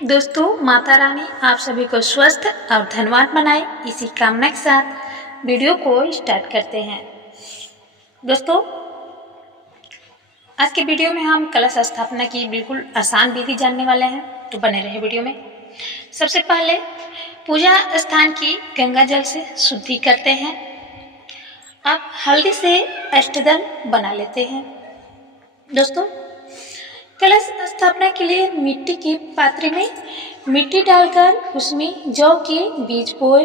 दोस्तों, माता रानी आप सभी को स्वस्थ और धनवान बनाए, इसी कामना के साथ वीडियो को स्टार्ट करते हैं। दोस्तों, आज के वीडियो में हम कलश स्थापना की बिल्कुल आसान विधि जानने वाले हैं, तो बने रहे वीडियो में। सबसे पहले पूजा स्थान की गंगा जल से शुद्धि करते हैं। अब हल्दी से अष्टदल बना लेते हैं। दोस्तों, कलश स्थापना के लिए मिट्टी के पात्र में मिट्टी डालकर उसमें जौ के बीज बोए।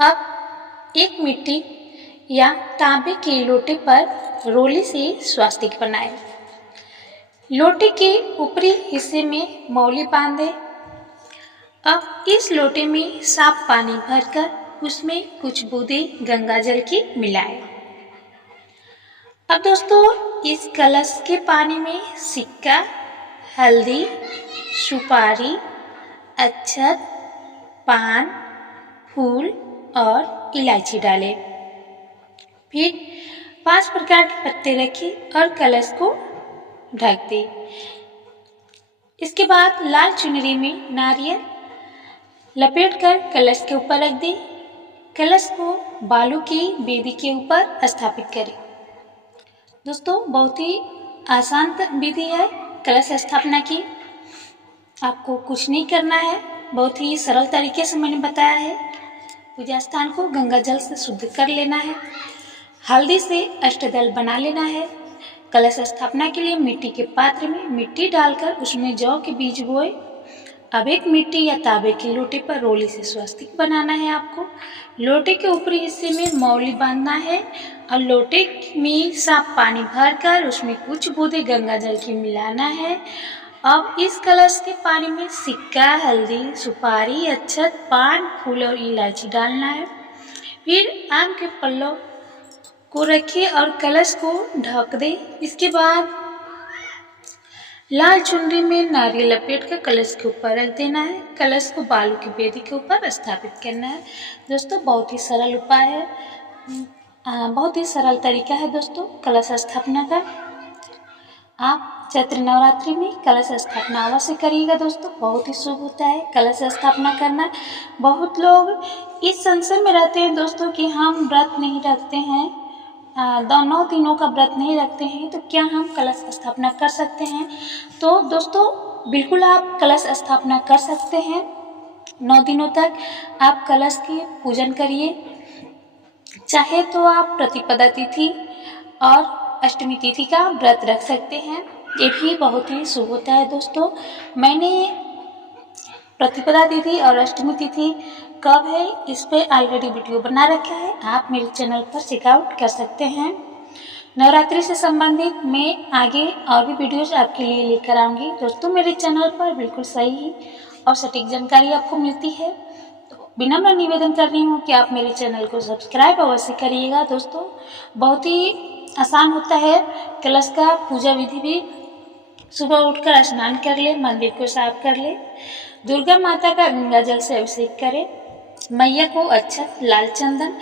अब एक मिट्टी या तांबे के लोटे पर रोली से स्वास्तिक बनाएं। लोटे के ऊपरी हिस्से में मौली बांधे। अब इस लोटे में साफ पानी भरकर उसमें कुछ बूंदे गंगा जल की मिलाएं। अब दोस्तों, इस कलश के पानी में सिक्का, हल्दी, सुपारी, अक्षत, पान, फूल और इलायची डालें। फिर 5 प्रकार के पत्ते रखें और कलश को ढक दें। इसके बाद लाल चुनरी में नारियल लपेटकर कलश के ऊपर रख दें। कलश को बालू की वेदी के ऊपर स्थापित करें। दोस्तों, बहुत ही आसान विधि है कलश स्थापना की। आपको कुछ नहीं करना है, बहुत ही सरल तरीके से मैंने बताया है। पूजा स्थान को गंगा जल से शुद्ध कर लेना है, हल्दी से अष्टदल बना लेना है। कलश स्थापना के लिए मिट्टी के पात्र में मिट्टी डालकर उसमें जौ के बीज बोए। अब एक मिट्टी या तांबे के लोटे पर रोली से स्वास्तिक बनाना है आपको। लोटे के ऊपरी हिस्से में मौली बांधना है और लोटे में साफ पानी भरकर उसमें कुछ बूंदे गंगा जल की मिलाना है। अब इस कलश के पानी में सिक्का, हल्दी, सुपारी, अक्षत, पान, फूल और इलायची डालना है। फिर आम के पल्लों को रखिए और कलश को ढक दे। इसके बाद लाल चुनरी में नारियल लपेट कर कलश के ऊपर रख देना है। कलश को बालू की वेदी के ऊपर स्थापित करना है। दोस्तों, बहुत ही सरल उपाय है, बहुत ही सरल तरीका है दोस्तों कलश स्थापना का। आप चैत्र नवरात्रि में कलश स्थापना अवश्य करिएगा दोस्तों, बहुत ही शुभ होता है कलश स्थापना करना। बहुत लोग इस संशय में रहते हैं दोस्तों कि हम व्रत नहीं रखते हैं, 9 दिनों का व्रत नहीं रखते हैं, तो क्या हम कलश स्थापना कर सकते हैं? तो दोस्तों, बिल्कुल आप कलश स्थापना कर सकते हैं। 9 दिनों तक आप कलश की पूजन करिए। चाहे तो आप प्रतिपदा तिथि और अष्टमी तिथि का व्रत रख सकते हैं, ये भी बहुत ही शुभ होता है दोस्तों। मैंने प्रतिपदा तिथि और अष्टमी तिथि कब है इस पे ऑलरेडी वीडियो बना रखा है, आप मेरे चैनल पर चेकआउट कर सकते हैं। नवरात्रि से संबंधित मैं आगे और भी वीडियोस आपके लिए लेकर आऊँगी दोस्तों। मेरे चैनल पर बिल्कुल सही और सटीक जानकारी आपको मिलती है, तो विनम्र निवेदन कर रही हूँ कि आप मेरे चैनल को सब्सक्राइब अवश्य करिएगा दोस्तों। बहुत ही आसान होता है कलश का पूजा विधि भी। सुबह उठकर स्नान कर ले, मंदिर को साफ कर ले, दुर्गा माता का गंगा जल से अभिषेक करें, मैया को अक्षत, लाल चंदन,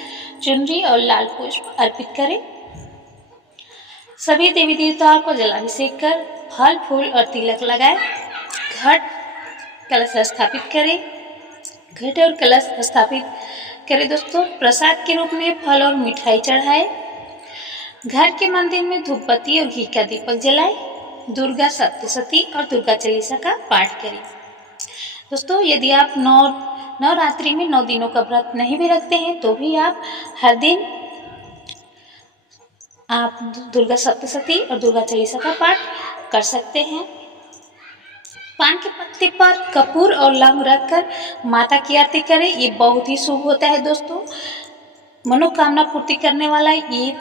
चुनरी और लाल पुष्प अर्पित करें। सभी देवी देवताओं को जलाभिषेक कर फल, फूल और तिलक लगाए। घट कलश स्थापित करें। घट और कलश स्थापित करें दोस्तों। प्रसाद के रूप में फल और मिठाई चढ़ाए। घर के मंदिर में धूप बत्ती और घी का दीपक जलाए। दुर्गा सप्तशती और दुर्गा चालीसा का पाठ करें। दोस्तों, यदि आप नवरात्रि में 9 दिनों का व्रत नहीं भी रखते हैं तो भी आप हर दिन आप दुर्गा सप्तशती और दुर्गा चालीसा का पाठ कर सकते हैं। पान के पत्ते पर कपूर और लौंग रखकर माता की आरती करें, ये बहुत ही शुभ होता है दोस्तों। मनोकामना पूर्ति करने वाला ये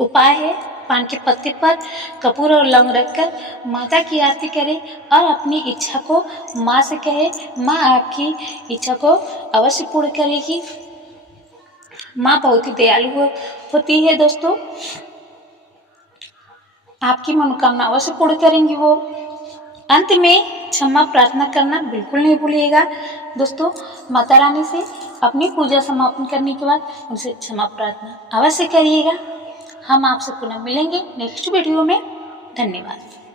उपाय है। पान के पत्ते पर कपूर और लौंग रखकर माता की आरती करें और अपनी इच्छा को माँ से कहे, माँ आपकी इच्छा को अवश्य पूर्ण करेगी। माँ बहुत ही दयालु होती है दोस्तों, आपकी मनोकामना अवश्य पूर्ण करेंगी वो। अंत में क्षमा प्रार्थना करना बिल्कुल नहीं भूलिएगा दोस्तों। माता रानी से अपनी पूजा समापन करने के बाद उनसे क्षमा प्रार्थना अवश्य करिएगा। हम आपसे पुनः मिलेंगे नेक्स्ट वीडियो में। धन्यवाद।